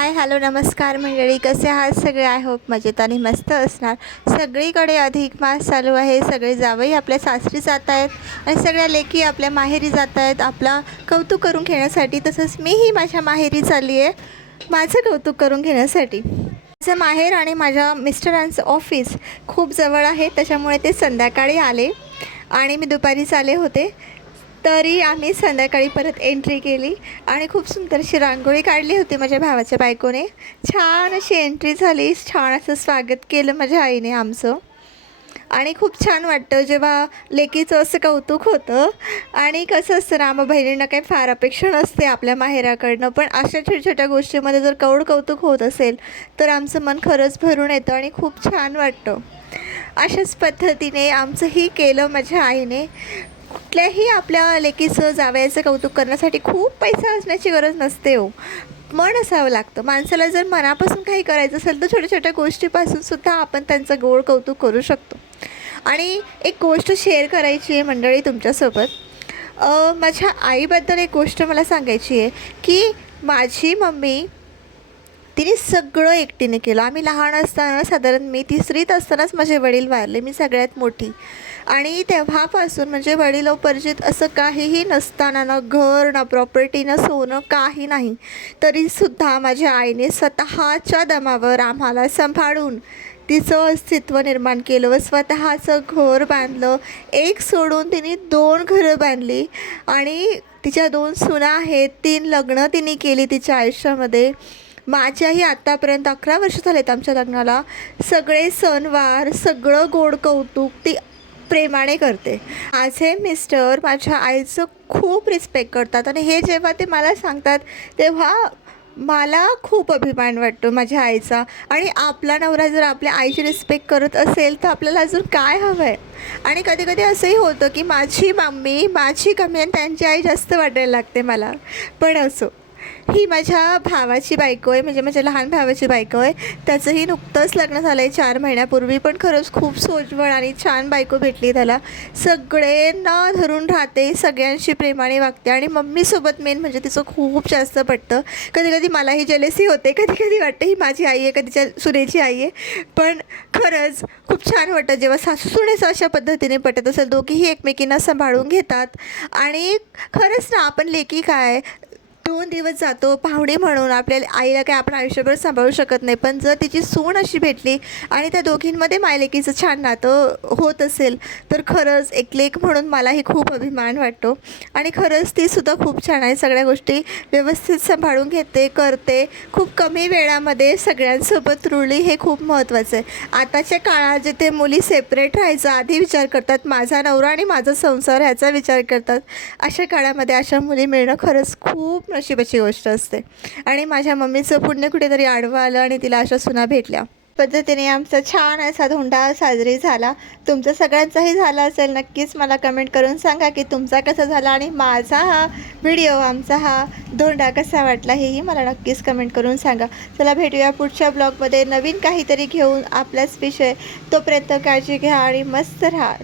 Hi hello नमस्कार मंडळी, कसे आहात सगळे? आय होप मजेत आणि मस्त असणार. सगळीकडे अधिक मास चालू आहे. सगळे जावई आपल्या सासरी जात आहेत आणि सगळ्या लेकी आपल्या माहेरी जात आहेत आपला कौतुक करून घेण्यासाठी. तसंच मीही माझ्या माहेरी चालली आहे माझं कौतुक करून घेण्यासाठी. माझं माहेर आणि माझ्या मिस्टरांचं ऑफिस खूप जवळ आहे, त्याच्यामुळे ते संध्याकाळी आले आणि मी दुपारीच आले होते. तरी आम्ही संध्याकाळी परत एंट्री केली आणि खूप सुंदर अशी रांगोळी काढली होती माझ्या भावाच्या बायकोने. छान अशी एंट्री झाली, छान असं स्वागत केलं माझ्या आईने आमचं. आणि खूप छान वाटतं जेव्हा लेकीचं असं कौतुक होतं. आणि कसं असतं ना, आम्हा बहिणींना काही फार अपेक्षा नसते आपल्या माहेराकडनं, पण अशा छोट्या छोट्या गोष्टीमध्ये जर कौतुक होत असेल तर आमचं मन खरंच भरून येतं आणि खूप छान वाटतं. अशाच पद्धतीने आमचंही केलं माझ्या आईने. कुठल्याही आपल्या लेकीचं जावयाचं कौतुक करण्यासाठी खूप पैसा असण्याची गरज नसते हो, मन असावं लागतं. माणसाला जर मनापासून काही करायचं असेल तर छोट्या छोट्या गोष्टीपासून सुद्धा आपण त्यांचं गोड कौतुक करू शकतो. आणि एक गोष्ट शेअर करायची आहे मंडळी तुमच्यासोबत. माझ्या आईबद्दल एक गोष्ट मला सांगायची आहे की माझी मम्मी तिने सगळं एकटीने केलं. आम्ही लहान असताना, साधारण मी तिसरीत असतानाच माझे वडील वारले, मी सगळ्यात मोठी. आणि तेव्हापासून म्हणजे वडिलोपार्जित असं काहीही नसताना, ना घर ना प्रॉपर्टी ना सोनं काही नाही, तरीसुद्धा माझ्या आईने स्वतःच्या दमावर आम्हाला सांभाळून तिचं अस्तित्व निर्माण केलं व स्वतःचं घर बांधलं. एक सोडून तिने 2 घरं बांधली आणि तिच्या 2 सुना आहेत, 3 लग्न तिने केली तिच्या आयुष्यामध्ये. माझ्याही आत्तापर्यंत 11 वर्ष झालेत आमच्या लग्नाला. सगळे सणवार, सगळं गोड कौतुक ती प्रेमाने करते. माझे मिस्टर माझ्या आईचं खूप रिस्पेक्ट करतात आणि हे जेव्हा ते मला सांगतात तेव्हा मला खूप अभिमान वाटतो माझ्या आईचा. आणि आपला नवरा जर आपल्या आईची रिस्पेक्ट करत असेल तर आपल्याला अजून काय हवं आहे. आणि कधी कधी असंही होतं की माझी मम्मी माझी कमी आणि त्यांची आई जास्त वाटायला लागते मला. पण असो, ही माझ्या भावाची बायको आहे, म्हणजे माझ्या लहान भावाची बायको आहे. त्याचंही नुकतंच लग्न झालं आहे 4 महिन्यापूर्वी. पण खरंच खूप सोज्वळ आणि छान बायको भेटली त्याला. सगळ्यांना धरून राहते, सगळ्यांशी प्रेमाने वागते आणि मम्मीसोबत मेन म्हणजे तिचं खूप जास्त पटतं. कधी कधी मलाही जेलसी होते, कधी कधी वाटतं ही माझी आई आहे, कधीच्या सुनेची आई आहे. पण खरंच खूप छान वाटतं जेव्हा सासू सुनेचं अशा पद्धतीने पटत असेल, दोघीही एकमेकींना सांभाळून घेतात. आणि खरंच ना, आपण लेकी काय 2 दिवस जातो पाहुणे म्हणून, आपल्या आईला काय आपण आयुष्यभर सांभाळू शकत नाही. पण जर तिची सून अशी भेटली आणि त्या दोघींमध्ये मायलेकीचं छान नातं होत असेल तर खरंच एक लेक म्हणून मलाही खूप अभिमान वाटतो. आणि खरंच तीसुद्धा खूप छान आहे, सगळ्या गोष्टी व्यवस्थित सांभाळून घेते, करते. खूप कमी वेळामध्ये सगळ्यांसोबत रुळली, हे खूप महत्त्वाचं आहे. आताच्या काळात जिथे मुली सेपरेट राहायचा आधी विचार करतात, माझा नवरा आणि माझा संसार ह्याचा विचार करतात, अशा काळामध्ये अशा मुली मिळणं खरंच खूप नशिबाची गोष्ट असते. आणि माझ्या मम्मीचं पुण्य कुठेतरी आडवं आलं आणि तिला अशा सुना भेटल्या. पद्धतीने आमचा छान असा धोंडा साजरी झाला. तुमचा सगळ्यांचाही झाला असेल, नक्कीच मला कमेंट करून सांगा की तुमचा कसा झाला आणि माझा हा व्हिडिओ, आमचा हा धोंडा कसा वाटला हेही मला नक्कीच कमेंट करून सांगा. चला भेटूया पुढच्या ब्लॉगमध्ये नवीन काहीतरी घेऊन, आपलाच विषय. तोपर्यंत काळजी घ्या आणि मस्त राहा.